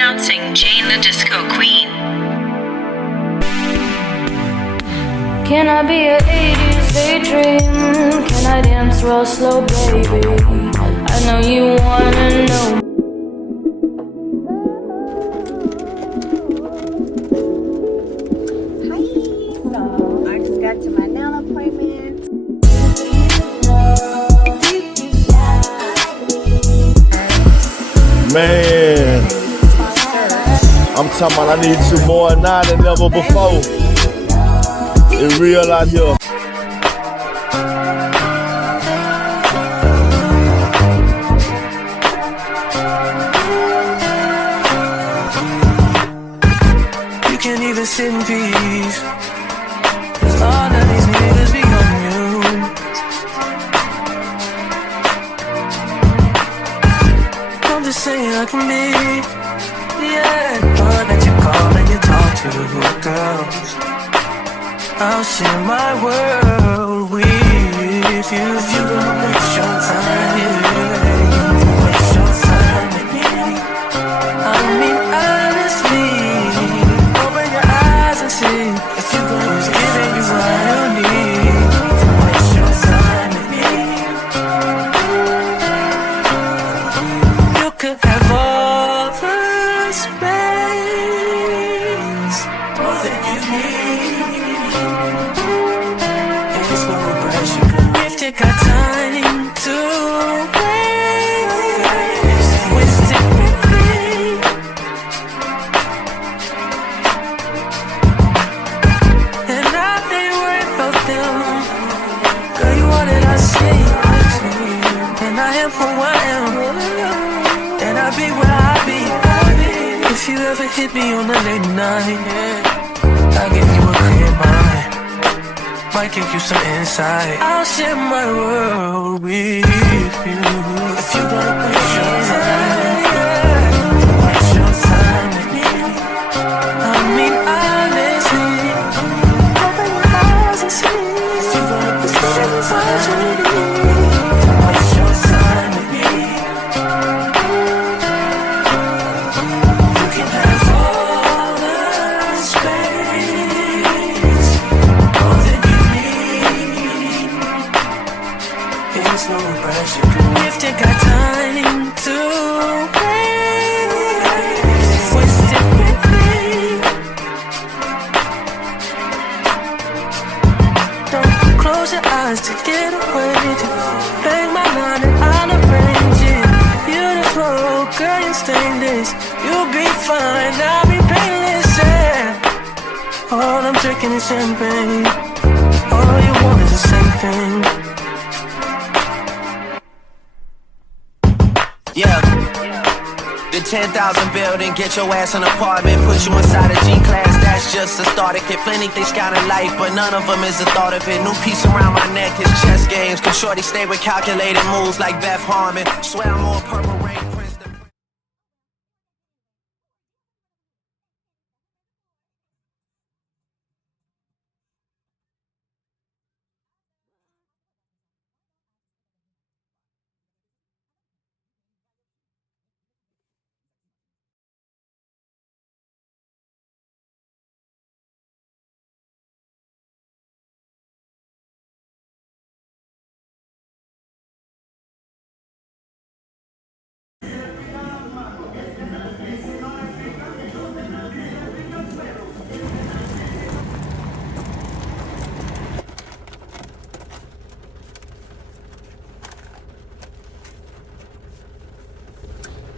Announcing Jane the Disco Queen. Can I be an 80s daydream? Can I dance real slow, baby? I know you wanna know. Hi, so I just got to my nail appointment. Man, I'm talking about I need you more now than ever before. It's real out here. You can't even sit in peace, 'cause all of these niggas be on you. I'm just saying I can be, yeah. But that you call and you talk to girls, I'll share my world with you. If you don't waste your time, waste your time with me. I mean honestly, open your eyes and see if you gonna giving you what you need. Waste your time with me. You could have all the space, more than you need. It's no pressure. If you got time to waste it with me. And I ain't worried about them. Girl, you all that I see. And I am who I am. And I be where I be. If you ever hit me on a late night, I'll give you a clear mind. Might give you some insight. I'll share my world with you. If you gonna waste your time, waste your time with me. I mean honestly, open your eyes and see. If you gonna waste your time with me, waste your time with me. You can have all the space, more than you need. It's no pressure. If you got time to waste it with me. Don't close your eyes to get away. Just bang my line and I'll arrange it. Beautiful girl, you stainless. You'll be fine, I'll be painless, yeah. All I'm drinking is champagne. All you want is the same thing. Yeah. The 10,000 building, get your ass an apartment, put you inside a G-class, that's just a start. It get plenty things count in life, but none of them is the thought of it. New piece around my neck is chess games. Can shorty stay with calculated moves like Beth Harmon? Swear I'm more purple rain prince than...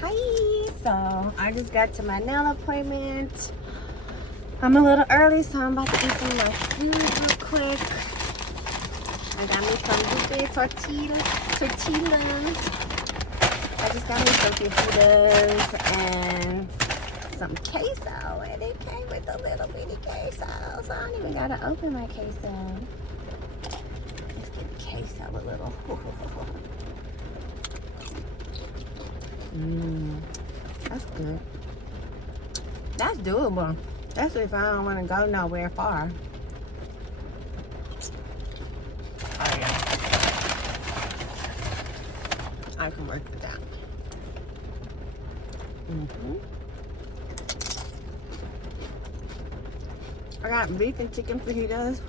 Hi, so I just got to my nail appointment. I'm a little early, so I'm about to eat some of my food real quick. I got me some Lupe tortillas. I just got me some tortillas and some queso, and it came with a little bitty queso, so I don't even gotta open my queso. Let's get the queso a little. That's good. That's doable. Especially if I don't want to go nowhere far. Oh yeah. I can work with that. I got beef and chicken fajitas.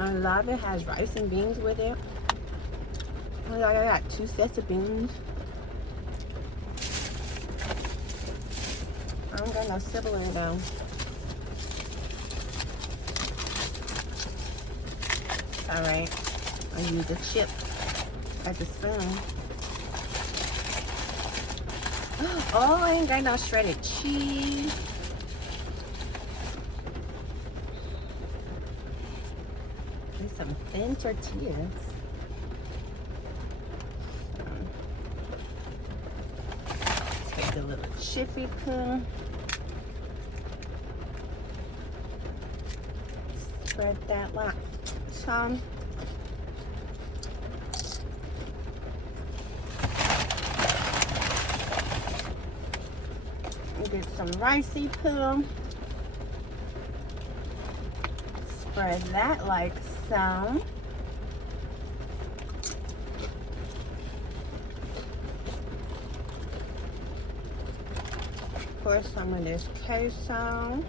A lot of it has rice and beans with it. I got 2 sets of beans. I don't got no sibling though. Alright, I use a chip as a spoon. Oh, I ain't got no shredded cheese. And some thin tortillas. Take a little chippy poo. Spread that like some. Get some ricey poo. Spread that like so. Pour some of this queso.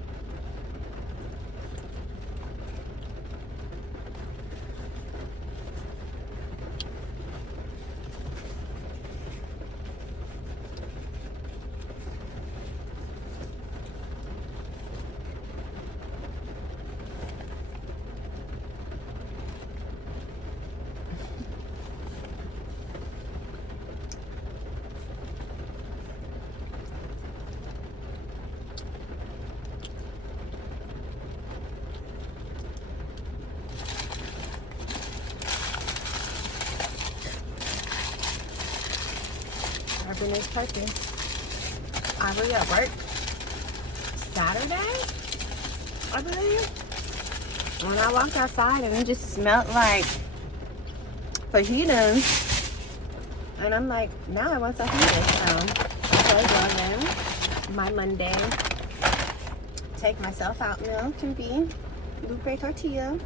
This turkey. I was at work Saturday, I believe, when I walked outside and it just smelled like fajitas, and I'm like, now I want fajitas. So I go in my Monday take myself out meal can be Lupe Tortilla,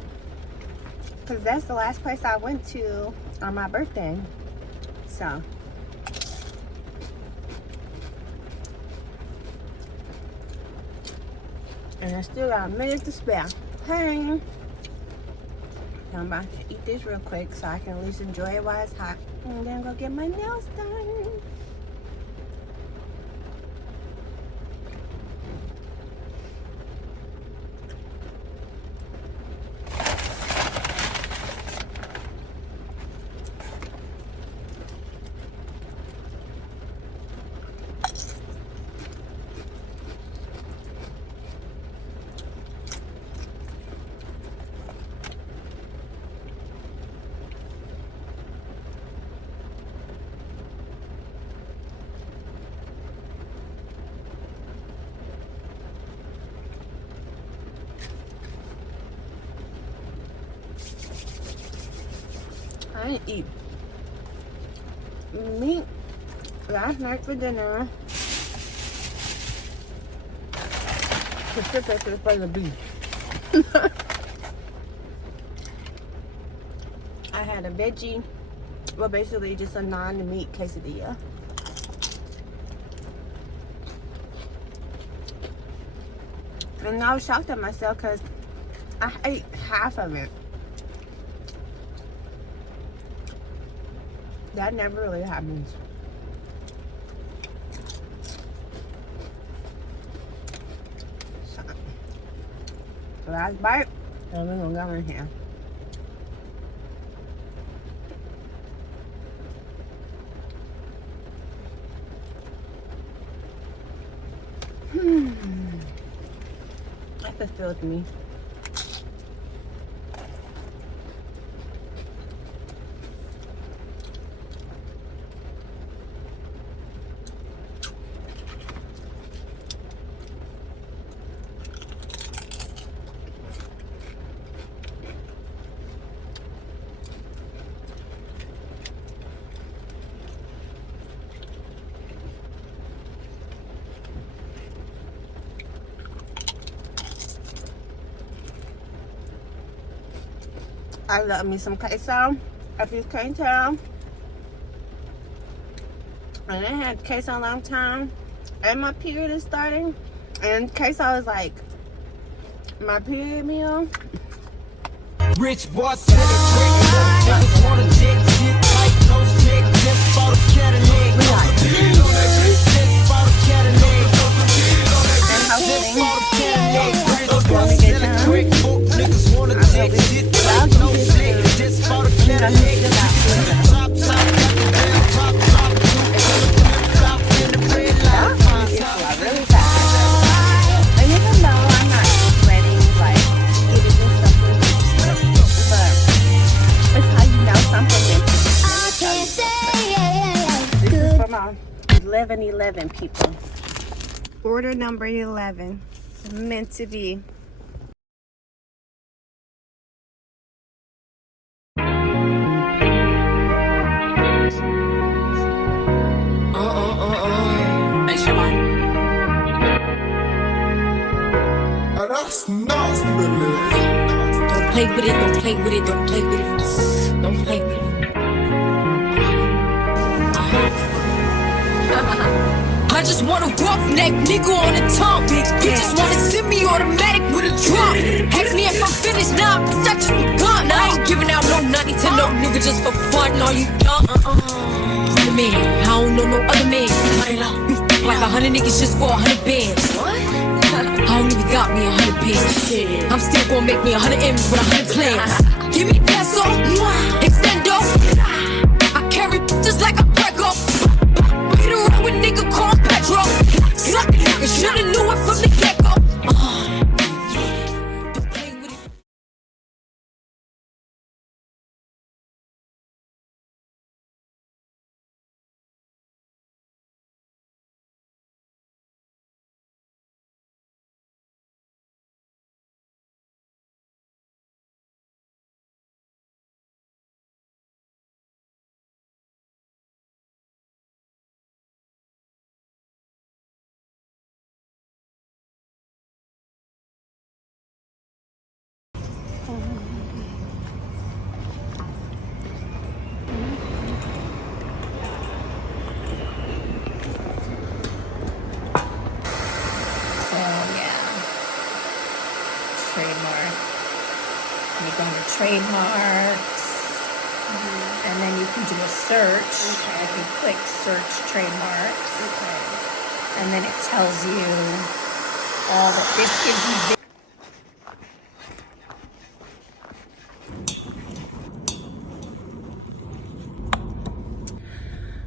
because that's the last place I went to on my birthday. So and I still got a minute to spare. Hey, I'm about to eat this real quick so I can at least enjoy it while it's hot. And then go get my nails done. I didn't eat meat last night for dinner. Specifically for the beef. I had a veggie, well basically just a non-meat quesadilla. And I was shocked at myself because I ate half of it. That never really happens. So, last bite, and we're gonna go in here. That fulfilled me. I love me some queso, if you can't tell. And I had queso a long time, and my period is starting. And queso is like my period meal. Rich boy said it quick. Niggas wanna jet shit like those chick just for the Cadillac. Just for the Cadillac. Just for the Cadillac. Rich boy said it quick. Niggas wanna jet shit like those chick just for the Cadillac. Top, top, got the damn top, top. Top in the red light. Really fast. And even though I'm not sweating, like getting this stuff, but it's how you know something is. This is for my 11 people. Order number 11. Meant to be. Don't play with it, don't play with it, don't play with it. Don't play with it. I just want a roughneck nigga on the tongue. Bitches wanna send me automatic with a drum. Ask me if I'm finished now, bitch, I just begun. I ain't giving out no 90 to no nigga just for fun. Are you dumb? The man, I don't know no other man. You f like 100 niggas just for 100 bands. I don't even got me 100 bands. I'm still gonna make me 100 M's with 100 plans. Give me peso, extendo. I carry just like a Prego. Get around with nigga called Petro. Suck it, nigga, shoulda knew it from the get-go. Don't play with it. Trademark. You go to trademarks, and then you can do a search. If you click search trademarks, and then it tells you all that this gives you.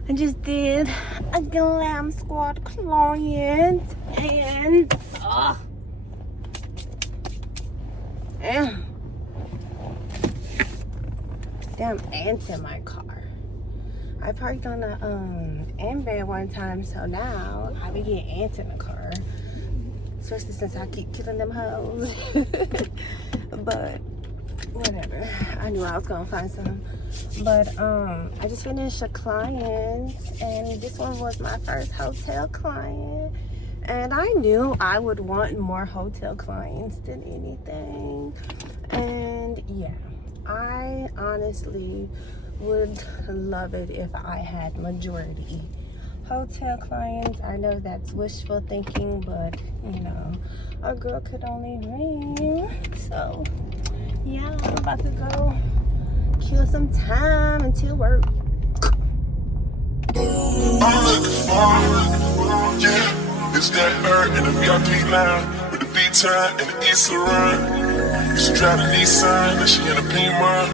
I just did a Glam Squad client and damn ants in my car. I parked on the Amber one time, so now I be getting ants in the car. Especially since I keep killing them hoes. But whatever. I knew I was gonna find some. But I just finished a client, and this one was my first hotel client. And I knew I would want more hotel clients than anything. And yeah, I honestly would love it if I had majority hotel clients. I know that's wishful thinking, but you know, a girl could only dream. So yeah, I'm about to go kill some time until work. It's that bird in the VIP line with the B-time and the East Laurent. She drive a Nissan and she in a Beamer.